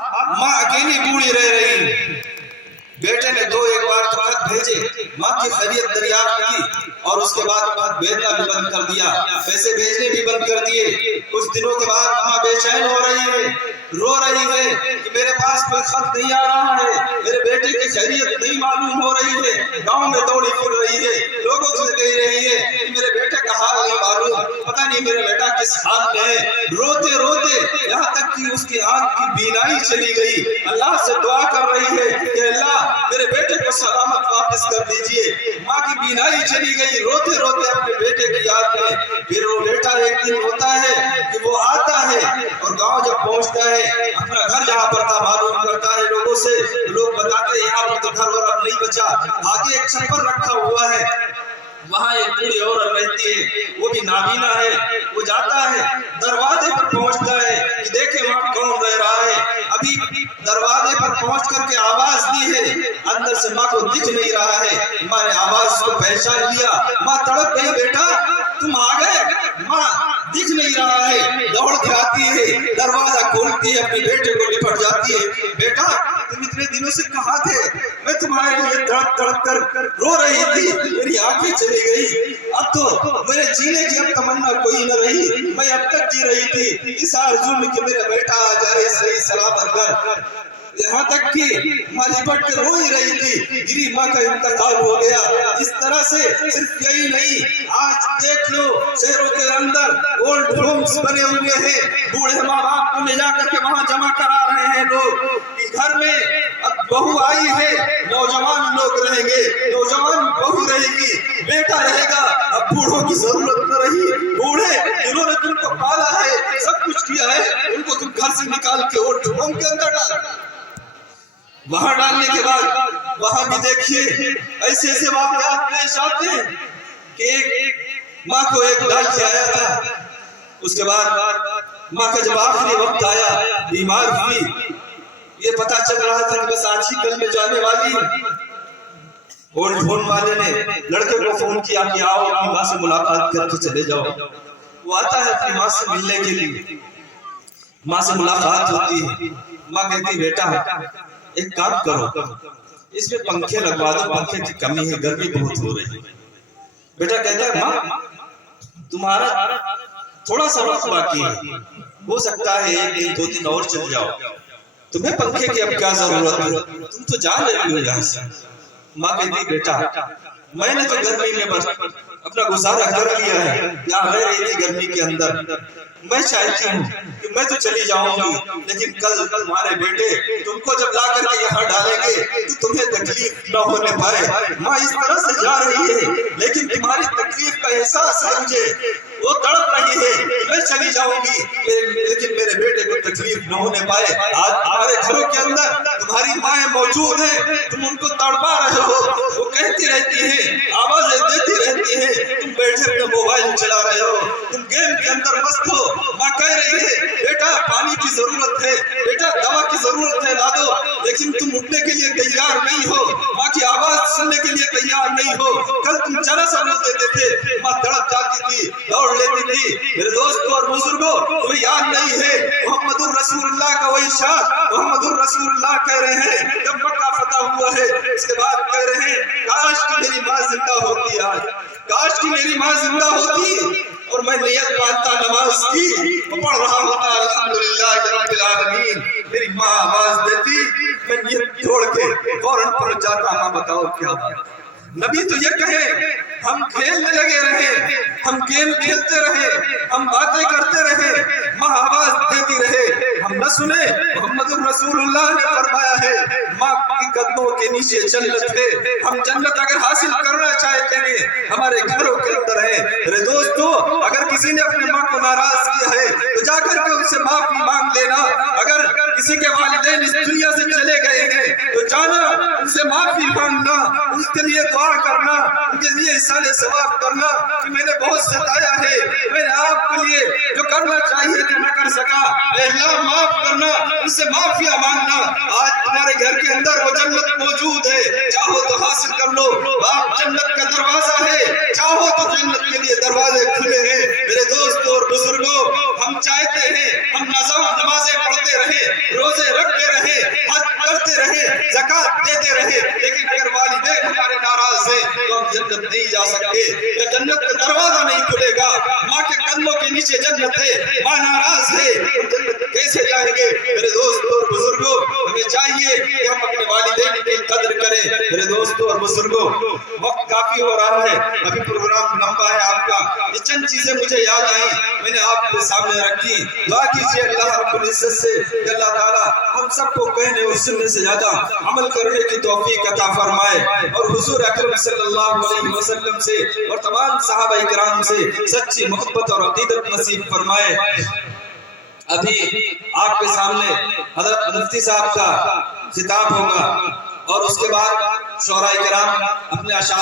माँ अकेली बूढ़ी रह रही। बेटे ने दो एक बार तो खत भेजे, माँ की खैरियत दरियाफ्त की और उसके बाद खत भेजना भी बंद कर दिया, पैसे भेजने भी बंद कर दिए। कुछ दिनों के बाद माँ बेचैन हो रही है, रो रही है कि मेरे पास कोई खत नहीं आ रहा है, मेरे बेटे की खैरियत नहीं मालूम हो रही है। गांव में दौड़ी फिर रही है, लोगों से कह रही है कि मेरे बेटे का हाल नहीं मालूम, पता नहीं मेरा बेटा किस हाल में है। रोते रोते यहाँ तक कि उसकी आंख की बीनाई चली गई। अल्लाह से दुआ कर रही है कि अल्लाह मेरे बेटे को सलामत वापस कर दीजिए। माँ की बीनाई चली गई, रोते रोते अपने बेटे की याद में। फिर वो बेटा एक दिन होता है कि वो आता है और गांव जब पहुंचता है, अपना घर जहाँ पर था मालूम करता है लोगों से, लोग बताते हैं यहाँ पर तो घर और अब नहीं बचा, आगे एक छप्पर रखा हुआ है, वहाँ एक बूढ़ी औरत रहती है, वो भी नाबीना है। वो जाता है, दरवाजे पर पहुंचता है कि देखे वहाँ कौन रह रहा है। अभी दरवाजे पर पहुंच करके आवाज दी है, अंदर से माँ को दिख नहीं रहा है। माँ ने आवाज को पहचान लिया, माँ तड़प गई, बेटा तुम आ गए। माँ दिख नहीं रहा है, दौड़ के आती है, दरवाजा खोलती है, अपने बेटे को लिपट जाती है। बेटा तुम इतने दिनों से कहाँ थे? मैं तुम्हारे लिए तड़प तड़प कर रो रही थी, मेरी आंखें चली गई। अब तो मेरे जीने की अब तमन्ना कोई न रही, मैं अब तक जी रही थी इस आरज़ू में कि मेरा बेटा आ जाए सही सलामत घर। यहाँ तक कि माँ लिपट कर रो ही रही थी, गिरी माँ का इंतकाल हो गया। इस तरह से सिर्फ यही नहीं, आज देख लो शहरों के अंदर ओल्ड होम्स बने हुए हैं, बूढ़े माँ बाप को ले जाकर के वहाँ जमा करा रहे हैं लोग कि घर में अब बहू आई है, नौजवान लोग रहेंगे, नौजवान बहू रहेगी, बेटा रहेगा। अब बूढ़ों की जरूरत न रही, बूढ़े जिन्होंने तुमको पाला है, सब कुछ किया है, उनको तुम घर से निकाल के ओल्ड होम के अंदर डाल। वहां डालने के बाद वहां भी देखिए ऐसे ऐसे वाकयात पेश आते हैं कि एक माँ को एक डाल के आया था, उसके बाद माँ का जब आखिरी वक्त आया, बीमार हुई, ये पता चल रहा था कि बस आज ही कल में जाने वाली। ओल्ड होम वाले ने लड़के को फोन किया कि आओ अपनी माँ से मुलाकात करके चले जाओ। वो आता है अपनी माँ से मिलने के लिए, माँ से मुलाकात होती है। माँ कहती बेटा एक काम करो, इसमें पंखे लगवा दो, पंखे की कमी है, गर्मी बहुत हो रही है। बेटा कहता है माँ तुम्हारा थोड़ा सा वक्त बाकी है, हो सकता है एक दिन दो दिन और चल जाओ, तुम्हें पंखे की अब क्या जरूरत है, तुम तो जा रही हो यहाँ से। माँ कहती बेटा मैंने तो गर्मी में बस अपना गुजारा कर लिया है, यहाँ रह रही थी गर्मी के अंदर, मैं चाहती हूँ कि मैं तो चली जाऊंगी, लेकिन कल तुम्हारे बेटे तुमको जब ला करके यहाँ डालेंगे तो तुम्हें तकलीफ न होने पाए। माँ इस तरह से जा रही है, लेकिन तुम्हारी तकलीफ का एहसास है मुझे, वो तड़प रही है, मैं चली जाऊंगी लेकिन मेरे बेटे को तकलीफ न होने पाए। आज हमारे घरों के अंदर तुम्हारी माएँ मौजूद है, तुम उनको तड़पा रहे हो, वो कहती रहती है, आवाजें देती रहती है, तुम बैठे अपना मोबाइल चला रहे हो, तुम गेम के अंदर मस्त हो। माँ कह रही है बेटा पानी की जरूरत है, बेटा दवा की जरूरत है, ला दो, लेकिन तुम उठने के लिए तैयार नहीं हो, माँ की आवाज सुनने के लिए तैयार नहीं हो। कल तुम जरा सा रो देते थे, माँ तड़प जाती थी, दौड़ लेती थी। मेरे दोस्तों और बुजुर्गों तुम्हें याद नहीं है मोहम्मदुर रसूलुल्लाह का वही शान, मोहम्मदुर रसूलुल्लाह कह रहे हैं जब मक्का फतह हुआ है, इसके बाद कह रहे हैं काश कि मेरी माँ जिंदा होती, आज काश कि मेरी माँ जिंदा होती और मैं नियत बांधता नमाज की, पढ़ रहा होता अल्हम्दुलिल्लाह रब्बिल आलमीन, मेरी माँ आवाज देती, मैं नियत छोड़ के फौरन पहुंच जाता। माँ बताओ क्या बात। नबी तो ये कहे हम खेलने लगे रहे, हम गेम खेलते रहे, हम बातें करते रहे, माँ आवाज देती रहे, हम न सुने। मोहम्मद रसूलुल्लाह ने फरमाया है माँ की कदमों के नीचे जन्नत है, हम जन्नत अगर हासिल करना चाहते हैं हमारे घरों के अंदर है। मेरे दोस्तों अगर किसी ने अपने माँ को नाराज किया है तो जाकर के उनसे माफी मांग लेना। अगर किसी के वालिदैन इस दुनिया से चले गए हैं तो जाना उनसे माफी मांगना, उसके लिए दुआ करना, उनके लिए साले सवाब करना कि मैंने बहुत सताया है, मैंने आपके लिए जो करना चाहिए था न कर सका, अल्लाह माफ करना, उनसे माफिया मांगना। आज तुम्हारे घर के अंदर वो जन्नत मौजूद है, चाहो तो हासिल कर लो, बाप जन्नत का दरवाजा है, चाहो तो जन्नत के लिए दरवाजे खुले हैं। मेरे दोस्तों और बुजुर्गों ہم چاہتے ہیں ہم نمازیں پڑھتے رہے، روزے رکھتے رہے، حج کرتے رہے، زکات دیتے رہے، لیکن اگر والدین ہمارے ناراض ہیں تو ہم جنت نہیں جا سکتے، یا جنت کا دروازہ نہیں کھلے گا۔ ماں کے قدموں کے نیچے جنت ہے، ماں ناراض ہے، ہم جنت کیسے جائیں گے؟ میرے دوستوں اور بزرگوں، ہمیں چاہیے کہ ہم اپنے والدین کی قدر کریں۔ میرے دوستوں اور بزرگوں، وقت کافی ہو رہا ہے، ابھی پروگرام لمبا ہے آپ کا، یہ چند چیزیں مجھے یاد آئیں، میں نے آپ کے سامنے رکھی۔ دعا کیجیے اللہ رب العزت سے کہ اللہ تعالیٰ ہم سب کو کہنے اور سننے سے زیادہ عمل کرنے کی توفیق عطا فرمائے، اور حضور اکرم صلی اللہ علیہ وسلم سے اور تمام صحابہ کرام سے سچی محبت اور عقیدت نصیب فرمائے۔ ابھی آپ کے سامنے حضرت مفتی صاحب کا خطاب ہوگا، اور اس کے بعد شعراء کرام اپنے اشعار